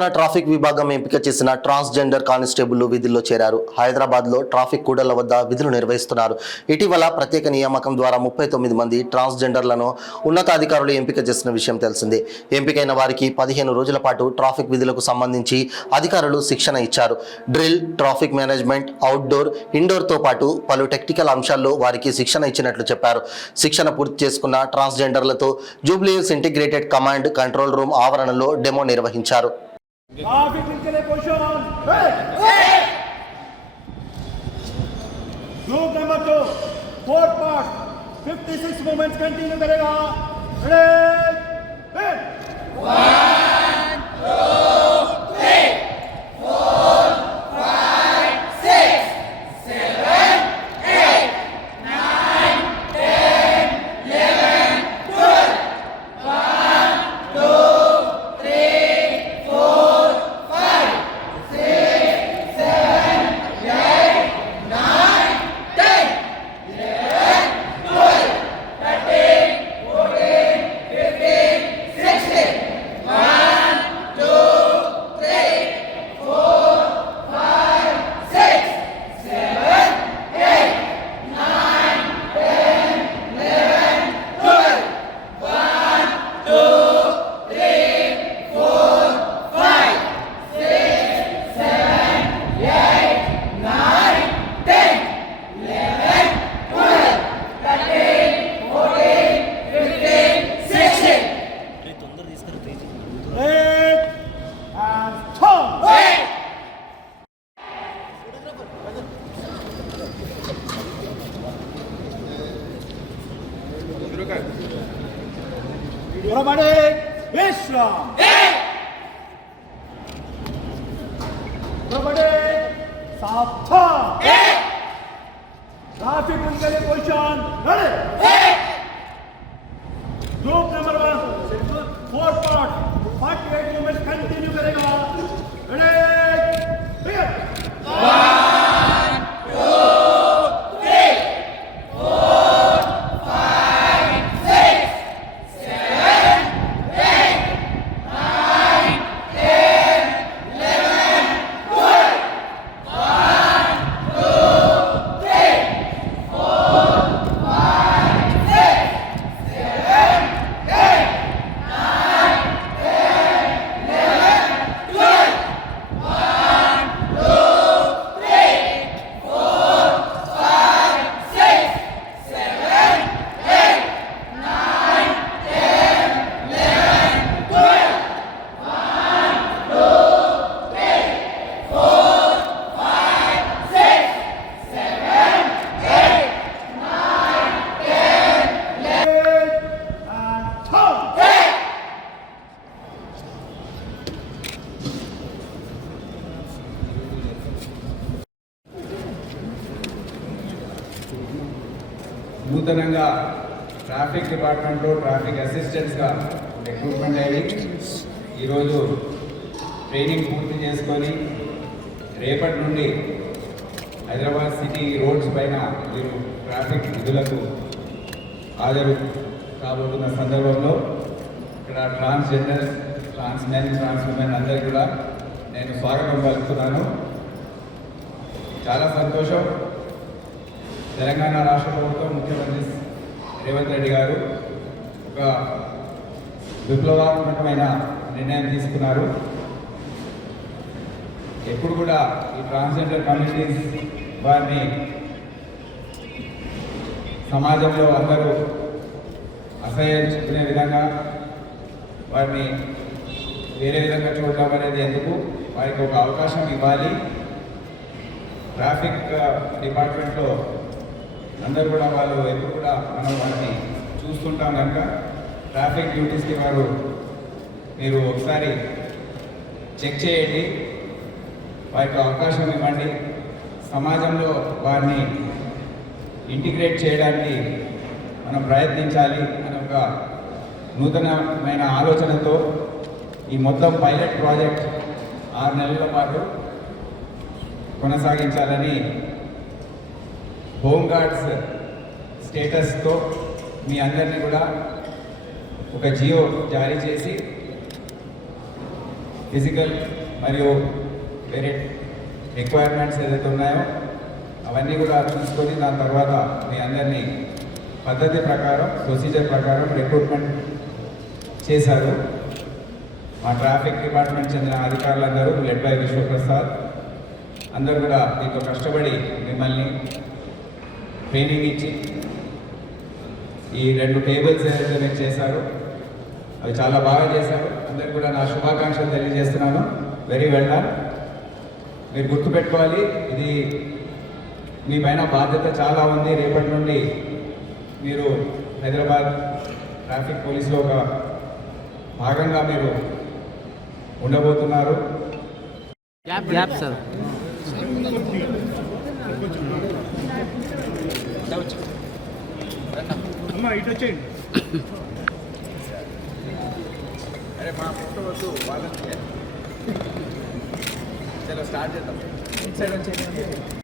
Telangana traffic విభాగం ఎంపిక చేసిన ట్రాన్స్జెండర్ కానిస్టేబుల్ విధుల్లో చేరారు. హైదరాబాద్లో ట్రాఫిక్ కూడళ్ల వద్ద విధులు నిర్వహిస్తున్నారు. ఇటీవల ప్రత్యేక నియామకం ద్వారా 39 మంది ట్రాన్స్జెండర్లను ఉన్నతాధికారులు ఎంపిక చేసిన విషయం తెలిసిందే. ఎంపికైన వారికి 15 రోజుల పాటు ట్రాఫిక్ విధులకు సంబంధించి అధికారులు శిక్షణ ఇచ్చారు. డ్రిల్, ట్రాఫిక్ మేనేజ్మెంట్, అవుట్డోర్, ఇండోర్తో పాటు పలు టెక్నికల్ అంశాల్లో వారికి శిక్షణ ఇచ్చినట్లు చెప్పారు. శిక్షణ పూర్తి చేసుకున్న ట్రాన్స్జెండర్లతో Jubilee Hills integrated command control room ఆవరణలో డెమో నిర్వహించారు. Group number 2 4 part 56 movements continue करेगा. Ready 1 2 3 4 5 6 7 8 9 10 11 12 1 2 3 4 5 6 7 8 9 10 11 12 13 14 15 16 1 2 3 4 5 6 7 8 9 10 11 12 1 2 3 4 5 6 7 8 9 10 11 12 13 14 15 16 Red and turn. Wait. Paramedic Vishram. Paramedic Safthan. Traffic in the position. Ready. Group number 1 4 part 48 movements continue करेगा. Ready. Begin. 1 2 3 4 5 6 7 8 9 10 11 12 1 2 3 4 5 6 7 8 9 10 11 12 1 2 3 4 5 6 7 8 9 10 11 12 1 2 3 4 5 6 7 8 9 10 11 and turn. నూతనంగా traffic డిపార్ట్మెంట్లో traffic అసిస్టెంట్స్గా recruitment అయ్యి ఈరోజు training పూర్తి చేసుకొని రేపటి నుండి హైదరాబాద్ సిటీ రోడ్స్ పైన మీరు ట్రాఫిక్ విధులకు హాజరు కాబోతున్న సందర్భంలో ఇక్కడ ట్రాన్స్జెండర్, ట్రాన్స్మెన్, ట్రాన్స్వుమెన్ అందరికీ కూడా నేను స్వాగతం పలుకుతున్నాను. చాలా సంతోషం. తెలంగాణ రాష్ట్ర ప్రభుత్వం ముఖ్యమంత్రి రేవంత్ రెడ్డి గారు ఒక విప్లవాత్మకమైన నిర్ణయం తీసుకున్నారు. ఎప్పుడు కూడా ఈ ట్రాన్స్జెండర్ కమ్యూనిటీస్ వారిని సమాజంలో అందరూ అసహ్యించుకునే విధంగా వారిని వేరే విధంగా చూడటం అనేది ఎందుకు, వారికి ఒక అవకాశం ఇవ్వాలి. ట్రాఫిక్ డిపార్ట్మెంట్లో అందరూ కూడా వాళ్ళు ఎప్పుడు కూడా మనం వారిని చూస్తుంటాం కనుక ట్రాఫిక్ డ్యూటీస్కి వారు మీరు ఒకసారి చెక్ చేయండి, వారికి అవకాశం ఇవ్వండి. సమాజంలో వారిని ఇంటిగ్రేట్ చేయడానికి మనం ప్రయత్నించాలి అనే ఒక నూతనమైన ఆలోచనతో ఈ మొత్తం పైలట్ ప్రాజెక్ట్ 6 నెలల పాటు కొనసాగించాలని హోంగార్డ్స్ స్టేటస్తో మీ అందరినీ కూడా ఒక జియో జారీ చేసి ఫిజికల్ మరియు వేరే రిక్వైర్మెంట్స్ ఏదైతే ఉన్నాయో అవన్నీ కూడా చూసుకొని దాని తర్వాత మీ అందరినీ పద్ధతి ప్రకారం ప్రొసీజర్ ప్రకారం రిక్రూట్మెంట్ చేశారు. మా ట్రాఫిక్ డిపార్ట్మెంట్ చెందిన అధికారులందరూ లెడ్ బై విశ్వప్రసాద్ అందరూ కూడా దీంతో కష్టపడి మిమ్మల్ని ట్రైనింగ్ ఇచ్చి ఈ 2 టేబుల్స్ ఏదైతే మీరు చేశారో అవి చాలా బాగా చేశారు. అందరికి కూడా నా శుభాకాంక్షలు తెలియజేస్తున్నాను. Very well done. మీరు గుర్తుపెట్టుకోవాలి, ఇది మీ పైన బాధ్యత చాలా ఉంది. రేపటి నుండి మీరు హైదరాబాద్ ట్రాఫిక్ పోలీసులో ఒక భాగంగా మీరు ఉండబోతున్నారు. గ్యాప్ సార్ అమ్మా ఇటు వచ్చేయండి. అరే మా ఫోటో వద్దు, వాళ్ళని చలో స్టార్ట్ చేద్దాం. ఇటు సైడ్ వచ్చేయండి.